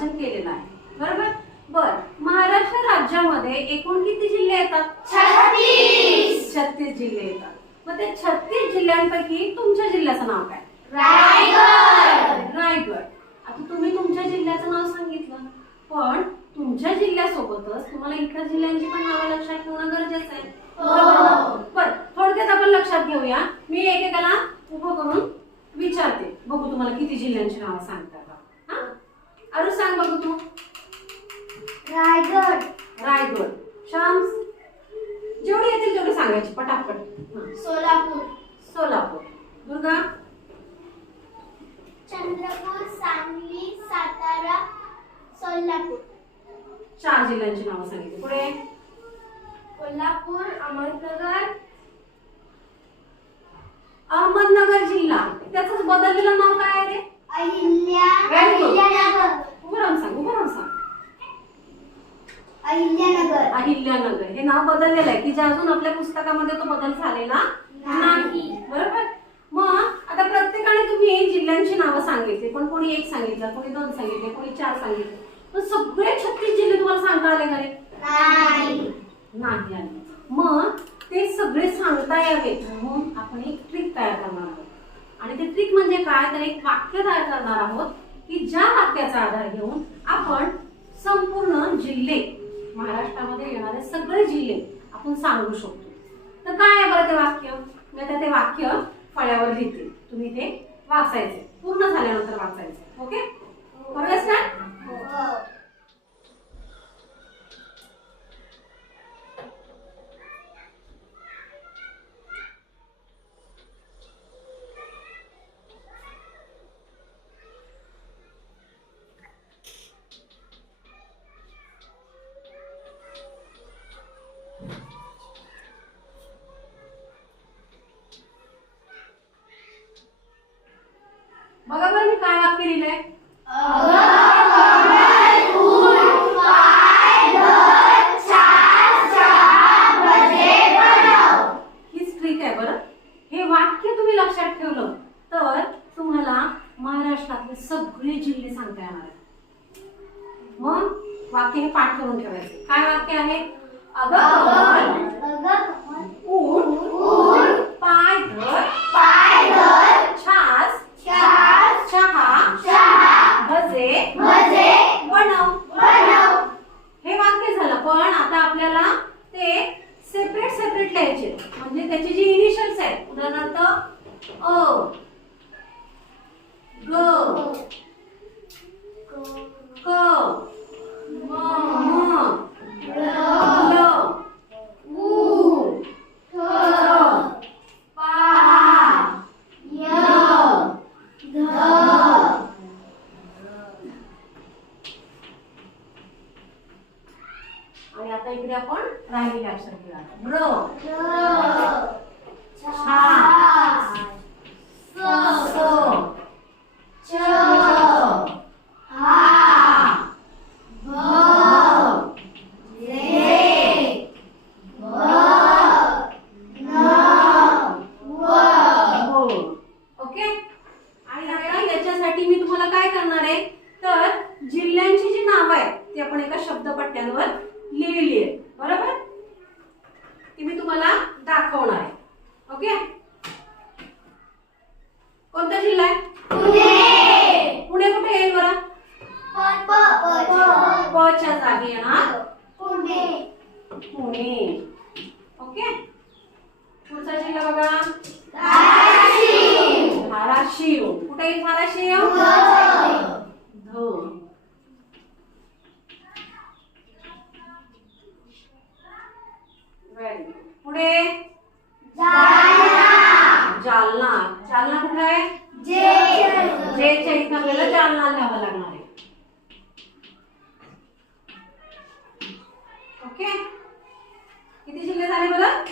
वाचन केलेलं आहे. बरोबर? बर. महाराष्ट्र राज्यामध्ये एकूण किती जिल्हे येतात. छत्तीस! जिल्हे येतात. मग ते छत्तीस जिल्ह्यांपैकी तुमच्या जिल्ह्याचं नाव काय? रायगड! आता तुम्ही तुमच्या जिल्ह्याचं नाव सांगितलं. पण तुमच्या जिल्ह्यासोबतच तुम्हाला इतर जिल्ह्यांची पण नावं लक्षात ठेवणं गरजेचं आहे. बर. थोडक्यात आपण लक्षात घेऊया. मी एकेकाला उभं करून विचारते. बघू तुम्हाला किती जिल्ह्यांची नावं सांगता का हा अरू सांग बघू तू. रायगड. रायगड. शम्स. जेवढी येतील तेवढी सांगायची पटापट. सोलापूर. सोलापूर. दुर्गा. चंद्रपूर सांगली सातारा सोलापूर. चार जिल्ह्यांची नावं सांगितली. पुढे. कोल्हापूर अहमदनगर. अहमदनगर जिल्हा. त्याच बदललेलं नाव काय आहे रे? अहिल्या उभं राहून सांग उभं राहून सांग. अहिल्यानगर. अहिल्यानगर. हे नाव बदललेलं आहे. की जे अजून आपल्या पुस्तकामध्ये तो बदल झालेला नाही. बरोबर? मग आता प्रत्येकाने तुम्ही जिल्ह्यांची नावं सांगितली. पण कोणी एक सांगितलं कोणी दोन सांगितले कोणी चार सांगितले. पण सगळे छत्तीस जिल्हे तुम्हाला सांगता आले का रे? नाही. आले. मग ते सगळे सांगता यावेत म्हणून आपण एक ट्रिक तयार करणार आहोत. आणि ते ट्रिक म्हणजे काय? तर एक वाक्य तयार करणार आहोत. की ज्या वाक्याचा आधार घेऊन आपण संपूर्ण जिल्हे महाराष्ट्रामध्ये येणारे सगळे जिल्हे आपण सांगू शकतो. तर काय आहे बरं ते वाक्य? मी आता ते वाक्य फळ्यावर लिहिते. तुम्ही ते वाचायचे. पूर्ण झाल्यानंतर वाचायचे. ओके? बघा बरं मी काय वाक्य लिहिलंय? हीच ट्रिक आहे बरं. हे वाक्य तुम्ही लक्षात ठेवलं तर तुम्हाला महाराष्ट्रातले सगळे जिल्हे सांगता येणार आहेत. मग वाक्य हे पाठ करून ठेवायचे. काय वाक्य आहे? अगं ऊन पाय धर छास चहा भजे बनव हे वाक्य झालं पण आता आपल्याला ते सेपरेट सेपरेट लिहायचे म्हणजे त्याची जी इनिशियल्स आहेत उदाहरणार्थ अ ग क म ल उ थ पा आणि आता इकडे आपण राहिलेले अक्षर घेऊया र छा स च हा भ रे हो ओके आणि आता याच्यासाठी मी तुम्हाला काय करणार आहे तर जिल्ह्यांची जी नावं आहेत ती आपण एका शब्दपट्ट्यांवर लिहिली आहेत बरोबर ती मी तुम्हाला दाखवणार आहे ओके कोणता जिल्हा आहे पुणे कुठे येईल बरं पच्या जागी येणार पुणे. ओके? पुढचा जिल्हा बघा. धाराशिव. कुठे येईल धाराशिव? ध. पुढे? जालना. जालना. कुठे आहे? जेच्या इथं आपल्याला जालना लिहावं लागणार आहे. ओके? किती जिल्हे झाले बरं?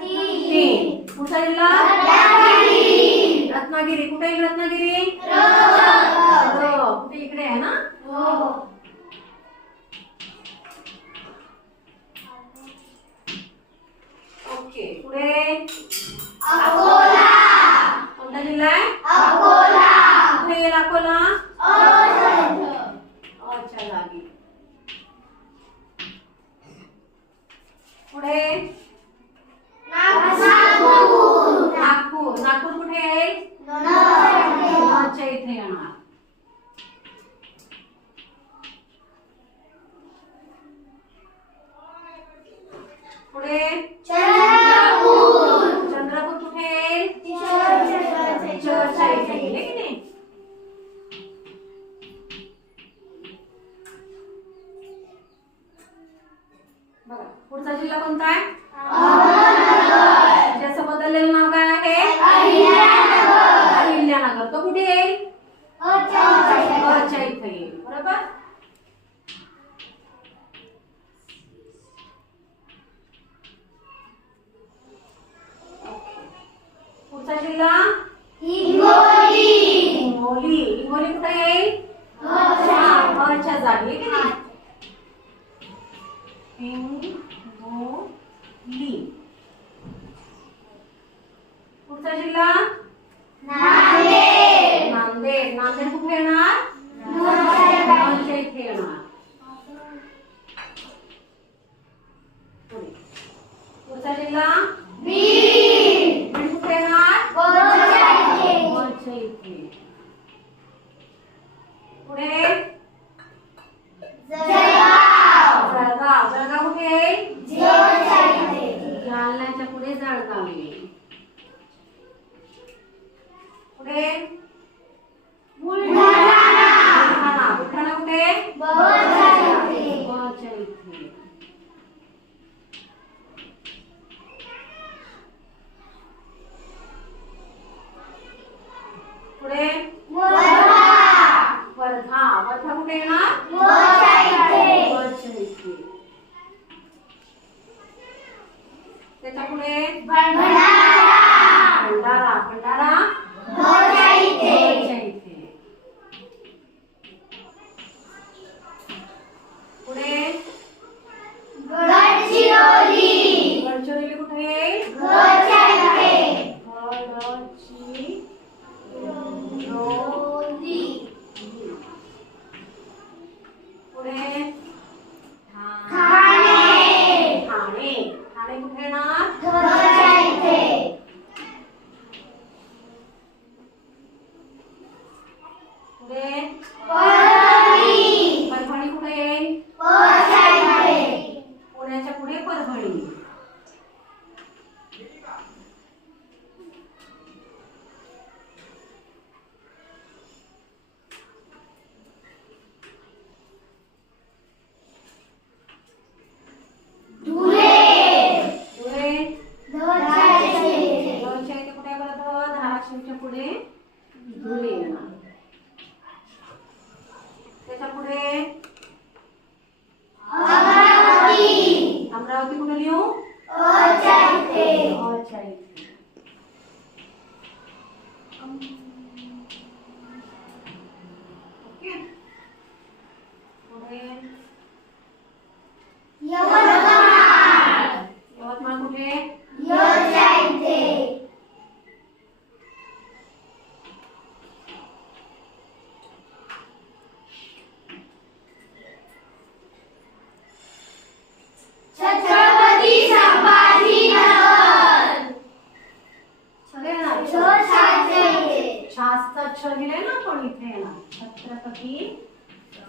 तीन पुढचा जिल्हा रत्नागिरी. कुठे येईल रत्नागिरी? र. कुठे इकडे आहे ना? ओके पुढे. पुढचा जिल्हा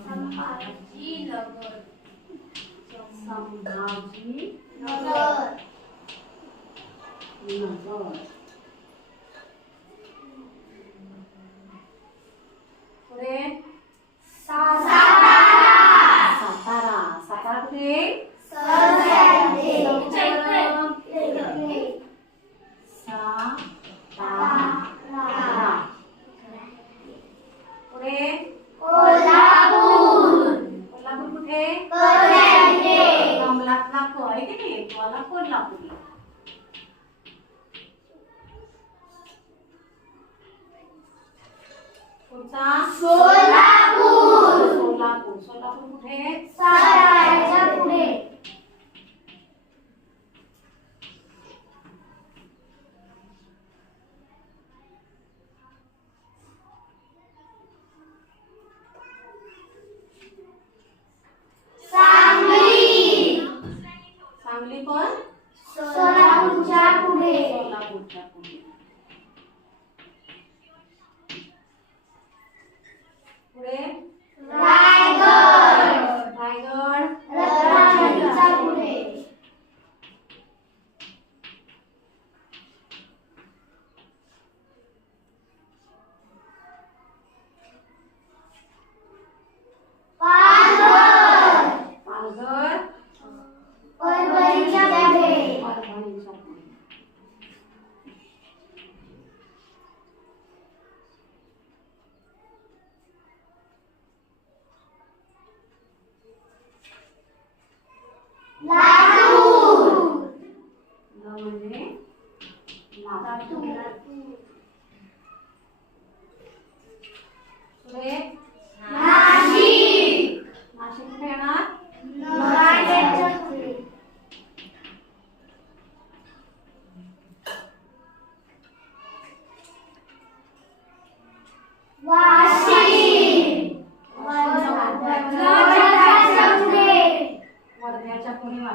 संभाजीनगर संभाजी नगर. नगर.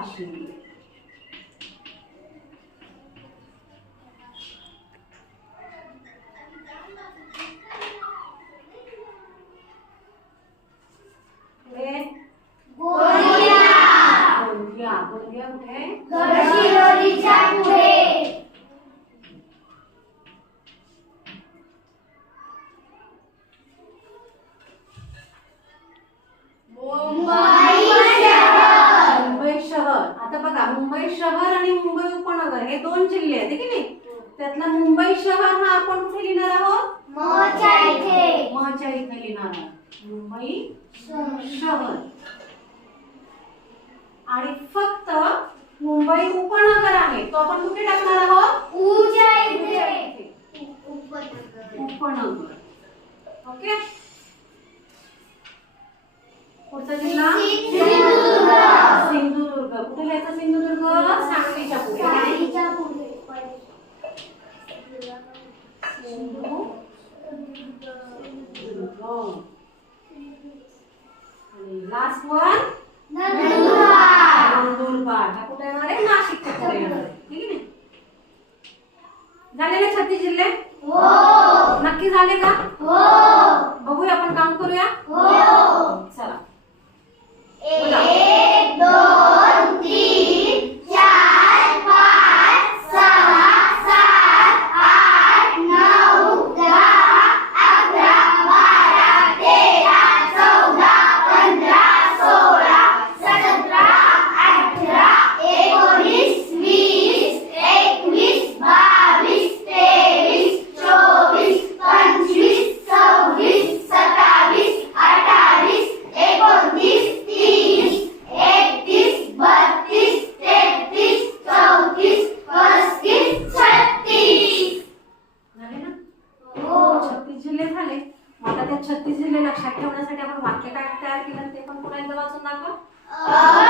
十 मुंबई शहर आणि मुंबई उपनगर हे दोन जिल्हे आहेत की नाही? त्यातला मुंबई शहर हा आपण कुठे लिहिणार आहोत? महच्या इथे. लिहिणार आहोत. मुंबई शहर. आणि फक्त मुंबई उपनगर आहे तो आपण कुठे टाकणार आहोत? उपनगर. ओके? कुठे लिहायचं सिंधुदुर्ग? सांगलीच्या पुढे. सिंधुदुर्ग. आणि लास्ट वन नंदुरबार. हा कुठे येणार आहे? नाशिकच्या पुढे येणार आहे. ठीक आहे झाले ना छत्तीस जिल्हे? हो. नक्की झाले का? हो. बघूया आपण काम करूया? हो. चला. एक दोन 신났나 봐? 아.